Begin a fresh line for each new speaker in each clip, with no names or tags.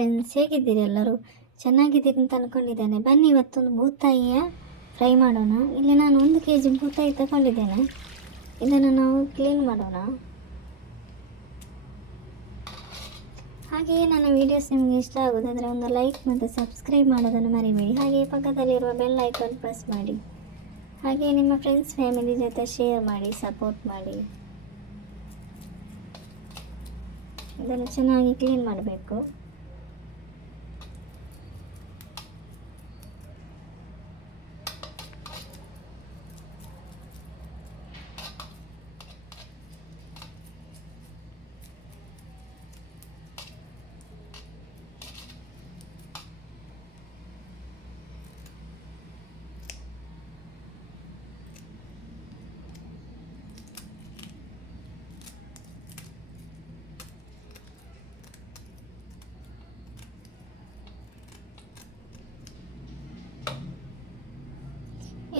Friends ಹೇಗಿದ್ದೀರಿ ಎಲ್ಲರೂ? ಚೆನ್ನಾಗಿದ್ದೀರಿ ಅಂತ ಅಂದ್ಕೊಂಡಿದ್ದೇನೆ ಬನ್ನಿ ಇವತ್ತೊಂದು ಭೂತಾಯಿಯ ಫ್ರೈ ಮಾಡೋಣ. ಇಲ್ಲಿ ನಾನು ಒಂದು ಕೆ ಜಿ ಭೂತಾಯಿ ತಗೊಂಡಿದ್ದೇನೆ. ಇದನ್ನು ನಾವು ಕ್ಲೀನ್ ಮಾಡೋಣ. ಹಾಗೆಯೇ ನನ್ನ ವೀಡಿಯೋಸ್ ನಿಮಗೆ ಇಷ್ಟ ಆಗೋದಾದರೆ ಒಂದು ಲೈಕ್ ಮತ್ತು ಸಬ್ಸ್ಕ್ರೈಬ್ ಮಾಡೋದನ್ನು ಮರಿಬೇಡಿ. ಹಾಗೆಯೇ ಪಕ್ಕದಲ್ಲಿರುವ ಬೆಲ್ ಐಕಾನ್ ಪ್ರೆಸ್ ಮಾಡಿ. ಹಾಗೆಯೇ ನಿಮ್ಮ ಫ್ರೆಂಡ್ಸ್ ಫ್ಯಾಮಿಲಿ ಜೊತೆ ಶೇರ್ ಮಾಡಿ ಸಪೋರ್ಟ್ ಮಾಡಿ. ಇದನ್ನು ಚೆನ್ನಾಗಿ ಕ್ಲೀನ್ ಮಾಡಬೇಕು.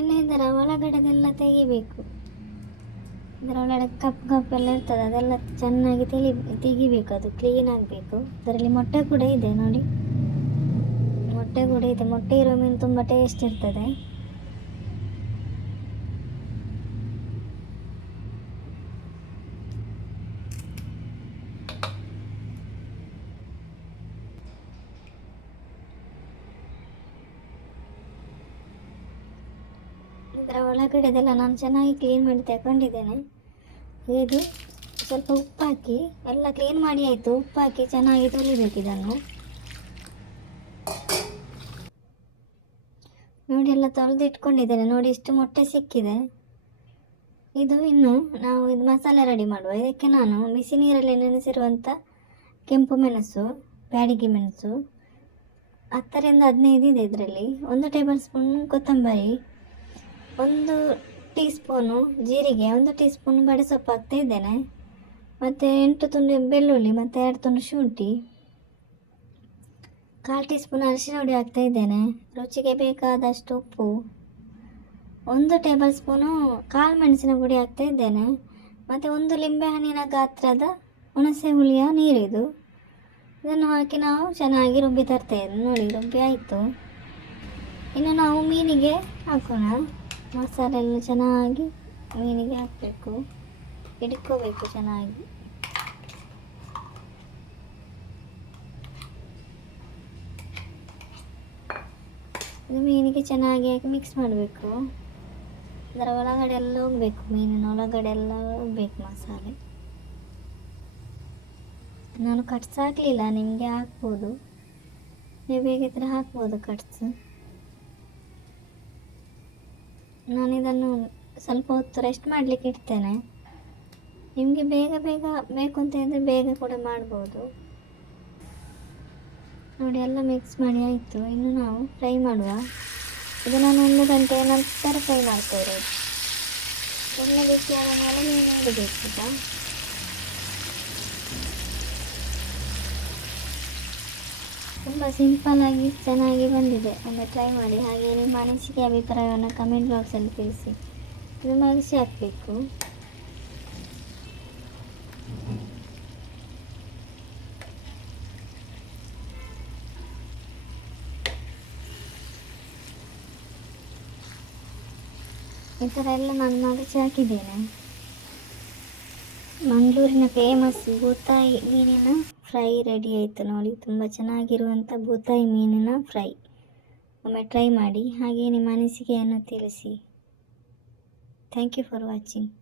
ಇನ್ನು ಇದರ ಒಳಗಡೆದೆಲ್ಲ ತೆಗಿಬೇಕು. ಇದರ ಒಳಗಡೆ ಕಪ್ ಕಪ್ ಎಲ್ಲ ಇರ್ತದೆ, ಅದೆಲ್ಲ ಚೆನ್ನಾಗಿ ತೆಗಿ ತೆಗಿಬೇಕು, ಅದು ಕ್ಲೀನ್ ಆಗಬೇಕು. ಅದರಲ್ಲಿ ಮೊಟ್ಟೆ ಕೂಡ ಇದೆ, ನೋಡಿ. ಮೊಟ್ಟೆ ಕೂಡ ಇದೆ, ಮೊಟ್ಟೆ ಇರೋ ಮೀನು ತುಂಬ ಟೇಸ್ಟ್ ಇರ್ತದೆ. ಇದರ ಒಳಗಡೆದೆಲ್ಲ ನಾನು ಚೆನ್ನಾಗಿ ಕ್ಲೀನ್ ಮಾಡಿ ತಗೊಂಡಿದ್ದೇನೆ. ಇದು ಸ್ವಲ್ಪ ಉಪ್ಪು ಹಾಕಿ ಎಲ್ಲ ಕ್ಲೀನ್ ಮಾಡಿ ಆಯಿತು. ಉಪ್ಪು ಹಾಕಿ ಚೆನ್ನಾಗಿ ತೊಳಿಬೇಕು ಇದನ್ನು. ನೋಡಿ, ಎಲ್ಲ ತೊಳೆದು ಇಟ್ಕೊಂಡಿದ್ದೇನೆ ನೋಡಿ, ಇಷ್ಟು ಮೊಟ್ಟೆ ಸಿಕ್ಕಿದೆ. ಇದು ಇನ್ನು ನಾವು ಇದು ಮಸಾಲೆ ರೆಡಿ ಮಾಡುವ. ಇದಕ್ಕೆ ನಾನು ಬಿಸಿ ನೀರಲ್ಲಿ ನೆನೆಸಿರುವಂಥ ಕೆಂಪು ಮೆಣಸು, ಬ್ಯಾಡಿಗೆ ಮೆಣಸು, ಹತ್ತರಿಂದ ಹದಿನೈದು ಇದೆ ಇದರಲ್ಲಿ. ಒಂದು ಟೇಬಲ್ ಸ್ಪೂನ್ ಕೊತ್ತಂಬರಿ ಒಂದು ಟೀ ಸ್ಪೂನು ಜೀರಿಗೆ, ಒಂದು ಟೀ ಸ್ಪೂನ್ ಬಡೆಸೊಪ್ಪು ಹಾಕ್ತಾ ಇದ್ದೇನೆ. ಮತ್ತು ಎಂಟು ತುಂಡು ಬೆಳ್ಳುಳ್ಳಿ, ಮತ್ತು ಎರಡು ತುಂಡು ಶುಂಠಿ. ಕಾಲು ಟೀ ಸ್ಪೂನ್ ಅರಿಶಿನ ಹುಡಿ ಹಾಕ್ತಾ ಇದ್ದೇನೆ. ರುಚಿಗೆ ಬೇಕಾದಷ್ಟು ಉಪ್ಪು. ಒಂದು ಟೇಬಲ್ ಸ್ಪೂನು ಕಾಳು ಮೆಣಸಿನ ಪುಡಿ ಹಾಕ್ತಾ ಇದ್ದೇನೆ. ಮತ್ತು ಒಂದು ಲಿಂಬೆಹಣ್ಣಿನ ಗಾತ್ರದ ಹುಣಸೆ ಹುಳಿಯ ನೀರಿದು ಇದನ್ನು ಹಾಕಿ ನಾವು ಚೆನ್ನಾಗಿ ರುಬ್ಬಿ ತರ್ತೇವೆ. ನೋಡಿ, ರುಬ್ಬಿ ಆಯಿತು. ಇನ್ನು ನಾವು ಮೀನಿಗೆ ಹಾಕೋಣ. ಮಸಾಲೆ ಎಲ್ಲ ಚೆನ್ನಾಗಿ ಮೀನಿಗೆ ಹಾಕಬೇಕು. ಹಿಡ್ಕೋಬೇಕು ಚೆನ್ನಾಗಿ. ಇದು ಮೀನಿಗೆ ಚೆನ್ನಾಗಿ ಹಾಕಿ ಮಿಕ್ಸ್ ಮಾಡಬೇಕು. ಅದರ ಒಳಗಡೆ ಎಲ್ಲ ಹೋಗಬೇಕು, ಮೀನಿನ ಒಳಗಡೆ ಎಲ್ಲ ಹೋಗ್ಬೇಕು ಮಸಾಲೆ. ನಾನು ಕಟ್ಸ್ ಹಾಕಲಿಲ್ಲ, ನಿಮಗೆ ಹಾಕ್ಬೋದು. ನೀವು ಬೇಕಿದ್ರೆ ಹಾಕ್ಬೋದು ಕಟ್ಸ್ ನಾನು ಇದನ್ನು ಸ್ವಲ್ಪ ಹೊತ್ತು ರೆಸ್ಟ್ ಮಾಡಲಿಕ್ಕೆ ಇಡ್ತೇನೆ. ನಿಮಗೆ ಬೇಗ ಬೇಗ ಬೇಕು ಅಂತ ಹೇಳಿದ್ರೆ ಬೇಗ ಕೂಡ ಮಾಡ್ಬೋದು. ನೋಡಿ, ಎಲ್ಲ ಮಿಕ್ಸ್ ಮಾಡಿ ಆಯಿತು. ಇನ್ನು ನಾವು ಫ್ರೈ ಮಾಡುವ. ಇದು ನಾನು ಒಂದು ಗಂಟೆ ನಂತರ ಫ್ರೈ ಮಾಡ್ತಾ ಇರೋದು. ಎಣ್ಣೆ ರೀತಿಯಾದ ಮೇಲೆ ನೀವು ಇಡಬೇಕು ತುಂಬ ಸಿಂಪಲ್ಲಾಗಿ ಚೆನ್ನಾಗಿ ಬಂದಿದೆ. ಒಮ್ಮೆ ಟ್ರೈ ಮಾಡಿ. ಹಾಗೆ ನಿಮ್ಮ ಅನಿಸಿಕೆ ಅಭಿಪ್ರಾಯವನ್ನು ಕಮೆಂಟ್ ಬಾಕ್ಸಲ್ಲಿ ತಿಳಿಸಿ. ನಿಮ್ಮ ಮಗಿಸಿ ಹಾಕಬೇಕು ಈ ಥರ ಎಲ್ಲ ನಾನು ಮಗಿಸಿ ಹಾಕಿದ್ದೇನೆ. ಮಂಗಳೂರಿನ ಫೇಮಸ್ ಬೂತಾಯಿ ಮೀನಿನ ಫ್ರೈ ರೆಡಿ ಆಯಿತು ನೋಡಿ. ತುಂಬ ಚೆನ್ನಾಗಿರುವಂಥ ಬೂತಾಯಿ ಮೀನಿನ ಫ್ರೈ. ಒಮ್ಮೆ ಟ್ರೈ ಮಾಡಿ. ಹಾಗೆ ನಿಮ್ಮ ಅನಿಸಿಕೆಯನ್ನು ತಿಳಿಸಿ. Thank you for watching